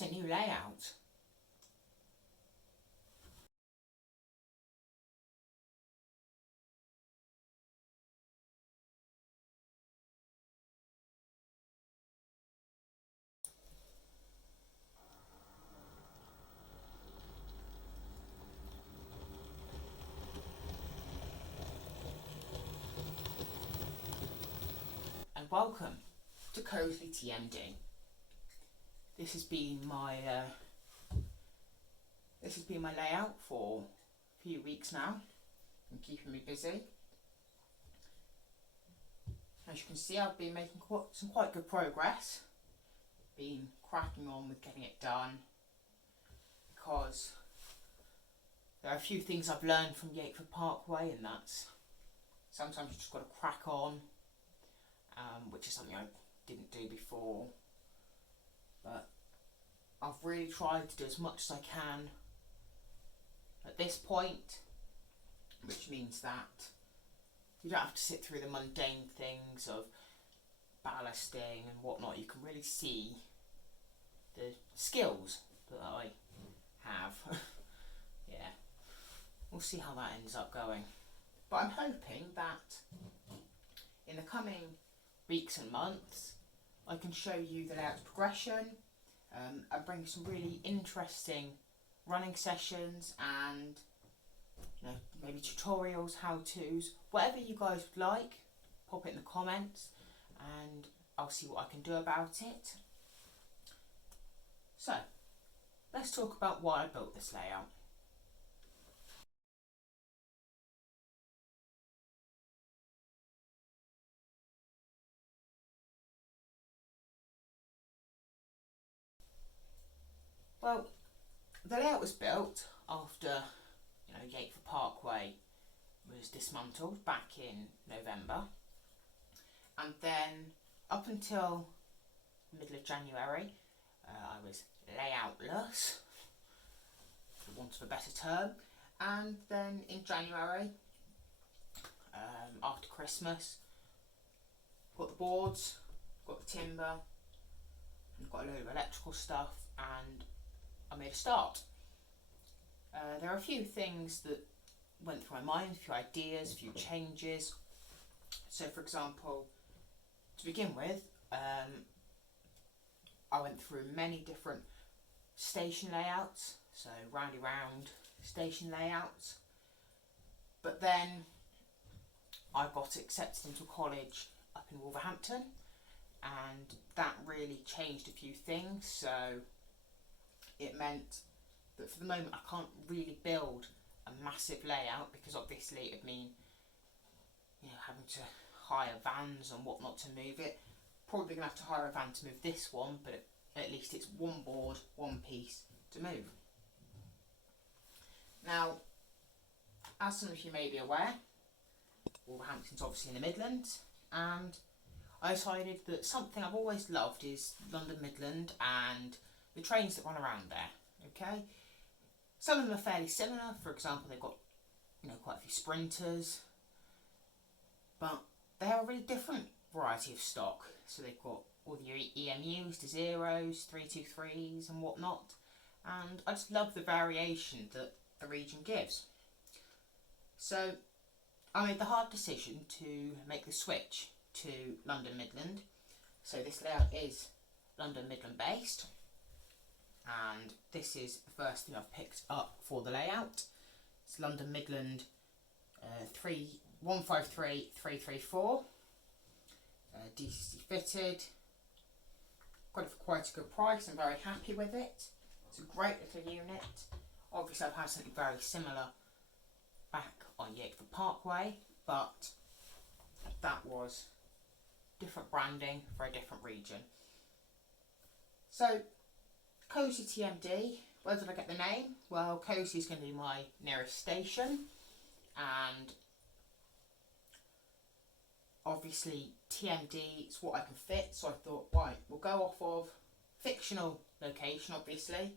It's a new layout. And welcome to Coseley TMD. This has been my layout for a few weeks now, and keeping me busy. As you can see, I've been making some quite good progress. Been cracking on with getting it done, because there are a few things I've learned from Yateford Parkway, and that's sometimes you just got to crack on, which is something I didn't do before. But I've really tried to do as much as I can at this point, which means that you don't have to sit through the mundane things of ballasting and whatnot. You can really see the skills that I have. Yeah, we'll see how that ends up going. But I'm hoping that in the coming weeks and months I can show you the layout progression, and bring some really interesting running sessions and maybe tutorials, how-tos, whatever you guys would like. Pop it in the comments and I'll see what I can do about it. So let's talk about why I built this layout. Well, the layout was built after Yateford Parkway was dismantled back in November, and then up until the middle of January I was layoutless, for want of a better term. And then in January, after Christmas, got the boards, got the timber, and got a load of electrical stuff, and I made a start. There are a few things that went through my mind, a few ideas, a few changes. So for example, to begin with, I went through many different station layouts, so roundy round station layouts. But then I got accepted into a college up in Wolverhampton, and that really changed a few things. So it meant that for the moment I can't really build a massive layout, because obviously it'd mean having to hire vans and whatnot to move it. Probably gonna have to hire a van to move this one, but at least it's one board, one piece to move. Now, as some of you may be aware, Wolverhampton's obviously in the Midlands, and I decided that something I've always loved is London Midland and the trains that run around there. Okay, some of them are fairly similar. For example, they've got quite a few sprinters, but they are a really different variety of stock. So they've got all your EMUs, to zeros, 323s and whatnot, and I just love the variation that the region gives. So I made the hard decision to make the switch to London Midland. So this layout is London Midland based, and this is the first thing I've picked up for the layout. It's London Midland 153334, DCC fitted. Got it for quite a good price. I'm very happy with it. It's a great little unit. Obviously I've had something very similar back on Yateford Parkway, but that was different branding for a different region. So Coseley TMD, where did I get the name? Well, Coseley is going to be my nearest station, and obviously TMD is what I can fit, so I thought, right, we'll go off of fictional location, obviously.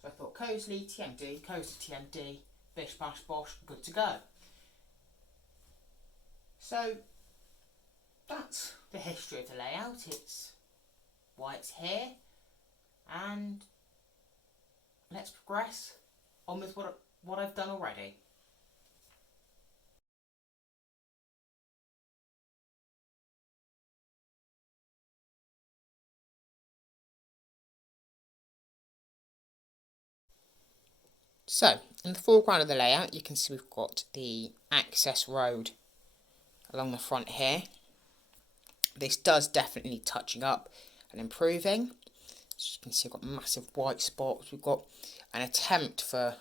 So I thought Coseley TMD, bish bash bosh, good to go. So that's the history of the layout. It's why it's here, and let's progress on with what I've done already. So, in the foreground of the layout, you can see we've got the access road along the front here. This does definitely need touching up and improving. As you can see, I've got massive white spots. We've got an attempt for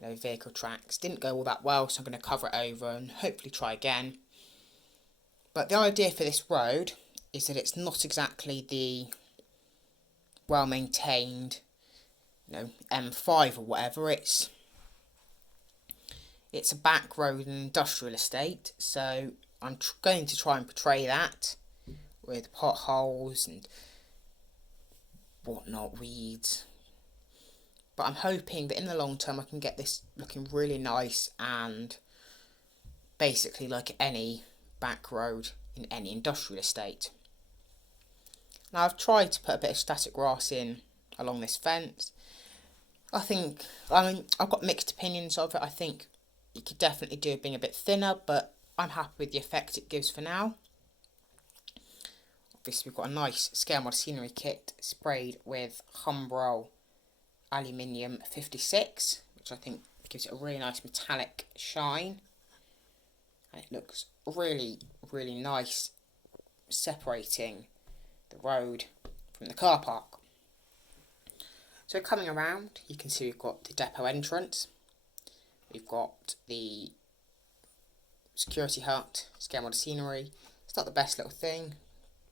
vehicle tracks. Didn't go all that well, so I'm going to cover it over and hopefully try again. But the idea for this road is that it's not exactly the well-maintained M5 or whatever. It's a back road in an industrial estate, so I'm going to try and portray that with potholes and whatnot, weeds. But I'm hoping that in the long term I can get this looking really nice and basically like any back road in any industrial estate. Now I've tried to put a bit of static grass in along this fence. I've got mixed opinions of it. I think you could definitely do it being a bit thinner, but I'm happy with the effect it gives for now. Obviously we've got a nice scale mod scenery kit sprayed with Humbrol Aluminium 56, which I think gives it a really nice metallic shine. And it looks really, really nice, separating the road from the car park. So coming around, you can see we've got the depot entrance. We've got the security hut, scale mod scenery. It's not the best little thing,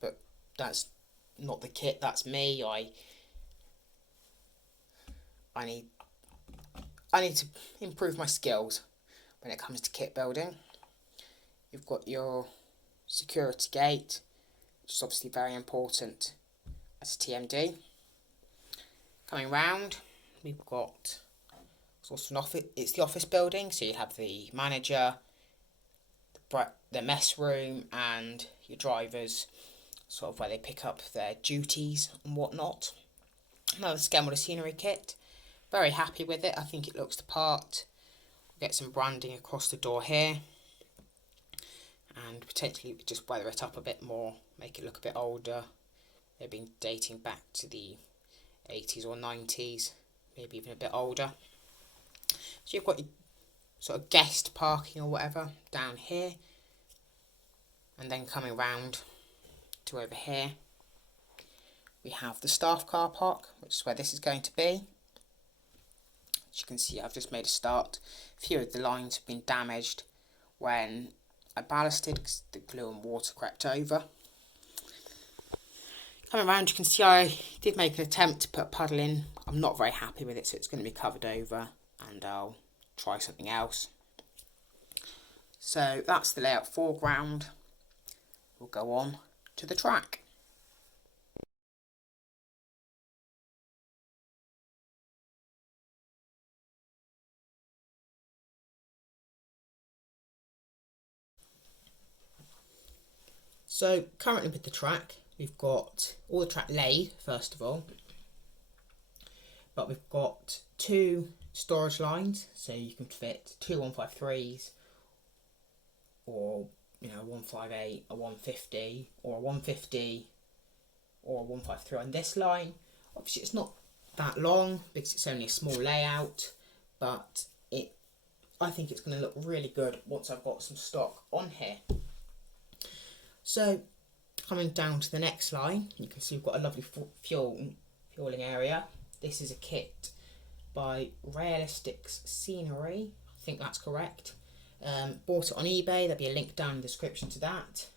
but that's not the kit, that's me. I need to improve my skills when it comes to kit building. You've got your security gate, which is obviously very important as a TMD. Coming round, we've got an office. It's the office building, so you have the manager, the mess room, and your drivers, sort of where they pick up their duties and whatnot. Another scale mod scenery kit. Very happy with it. I think it looks the part. We'll get some branding across the door here, and potentially just weather it up a bit more, make it look a bit older. They've been dating back to the 80s or 90s, maybe even a bit older. So you've got your sort of guest parking or whatever down here, and then coming round to over here we have the staff car park, which is where this is going to be. As you can see, I've just made a start. A few of the lines have been damaged when I ballasted because the glue and water crept over. Coming around, you can see I did make an attempt to put a puddle in. I'm not very happy with it, so it's going to be covered over, and I'll try something else. So that's the layout foreground. We'll go on to the track. So currently with the track, we've got all the track laid first of all, but we've got two storage lines, so you can fit two 153s or 158, a 150, or a 150 or a 153 on this line. Obviously it's not that long because it's only a small layout, but I think it's going to look really good once I've got some stock on here. So coming down to the next line, you can see we've got a lovely fueling area. This is a kit by Realistics Scenery, I think that's correct. Bought it on eBay, there'll be a link down in the description to that.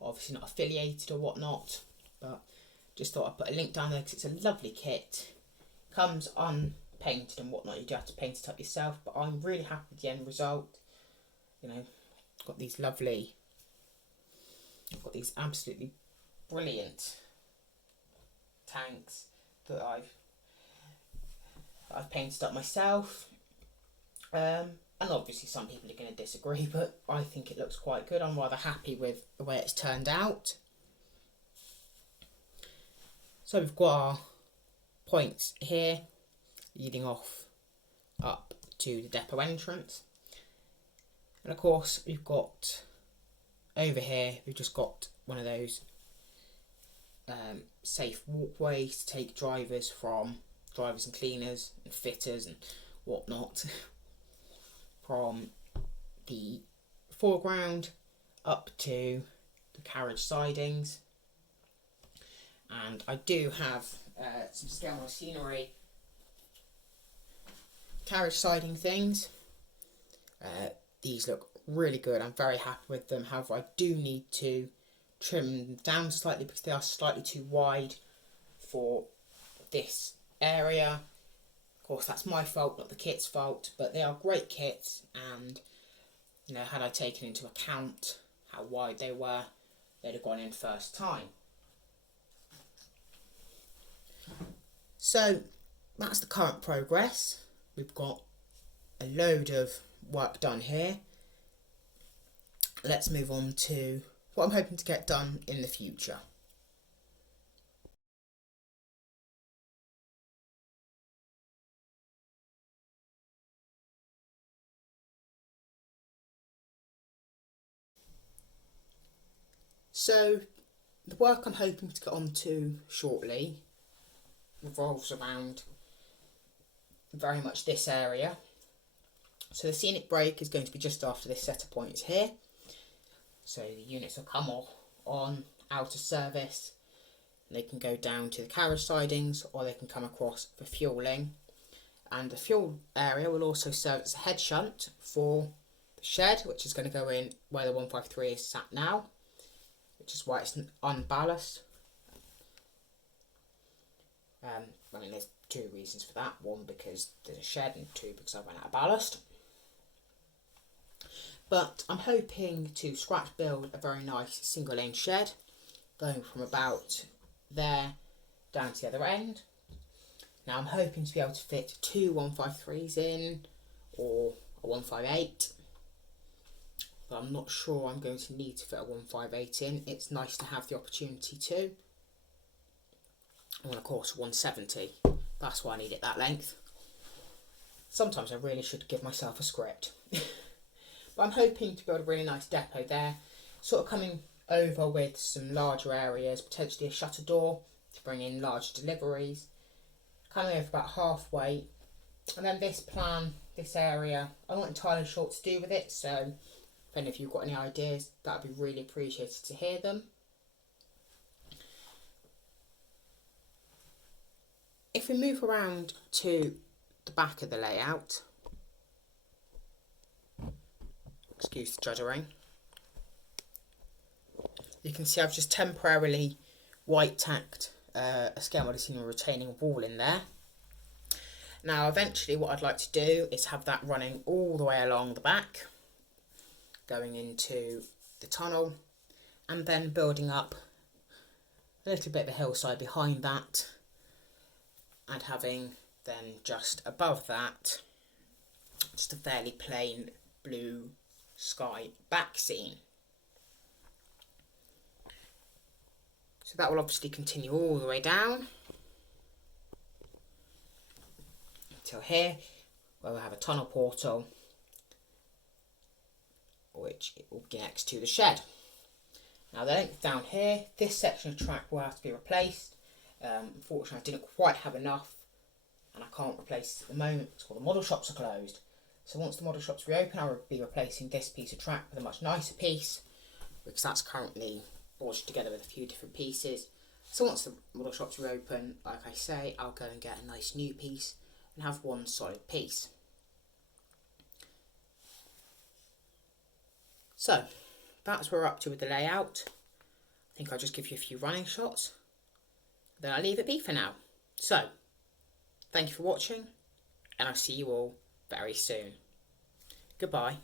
Obviously not affiliated or whatnot, but just thought I'd put a link down there because it's a lovely kit. Comes unpainted and whatnot, you do have to paint it up yourself, but I'm really happy with the end result. Got these absolutely brilliant tanks that I've painted up myself. And obviously some people are going to disagree, but I think it looks quite good. I'm rather happy with the way it's turned out. So we've got our points here, leading off up to the depot entrance. And of course we've got over here, we've just got one of those safe walkways to take drivers and cleaners and fitters and whatnot from the foreground up to the carriage sidings. And I do have some scale scenery carriage siding things. These look really good. I'm very happy with them. However, I do need to trim them down slightly because they are slightly too wide for this area. Of course, that's my fault, not the kit's fault, but they are great kits, and you know, had I taken into account how wide they were, they'd have gone in first time. So that's the current progress. We've got a load of work done here. Let's move on to what I'm hoping to get done in the future. So the work I'm hoping to get on to shortly revolves around very much this area. So the scenic break is going to be just after this set of points here. So the units will come on out of service, and they can go down to the carriage sidings, or they can come across for fuelling. And the fuel area will also serve as a head shunt for the shed, which is going to go in where the 153 is sat now, which is why it's unballast. I mean, there's two reasons for that. One, because there's a shed, and two, because I ran out of ballast. But I'm hoping to scratch build a very nice single lane shed, going from about there down to the other end. Now I'm hoping to be able to fit two 153s in, or a 158. But I'm not sure I'm going to need to fit a 158 in. It's nice to have the opportunity to. And of course 170. That's why I need it that length. Sometimes I really should give myself a script. But I'm hoping to build a really nice depot there, sort of coming over with some larger areas, potentially a shutter door to bring in large deliveries, coming over about halfway. And then this area, I'm not entirely sure what to do with it, so if any of you have got any ideas, that would be really appreciated to hear them. If we move around to the back of the layout, excuse the juddering, you can see I've just temporarily white tacked a scale model retaining wall in there. Now eventually what I'd like to do is have that running all the way along the back, going into the tunnel, and then building up a little bit of a hillside behind that, and having then just above that just a fairly plain blue sky back scene. So that will obviously continue all the way down until here, where we'll have a tunnel portal, which will be next to the shed. Now the length down here, this section of track will have to be replaced. Unfortunately I didn't quite have enough, and I can't replace it at the moment because all the model shops are closed. So once the model shops reopen, I will be replacing this piece of track with a much nicer piece, because that's currently bolted together with a few different pieces. So once the model shops reopen, like I say, I'll go and get a nice new piece and have one solid piece. So that's where we're up to with the layout. I think I'll just give you a few running shots, then I'll leave it be for now. So thank you for watching, and I'll see you all very soon. Goodbye.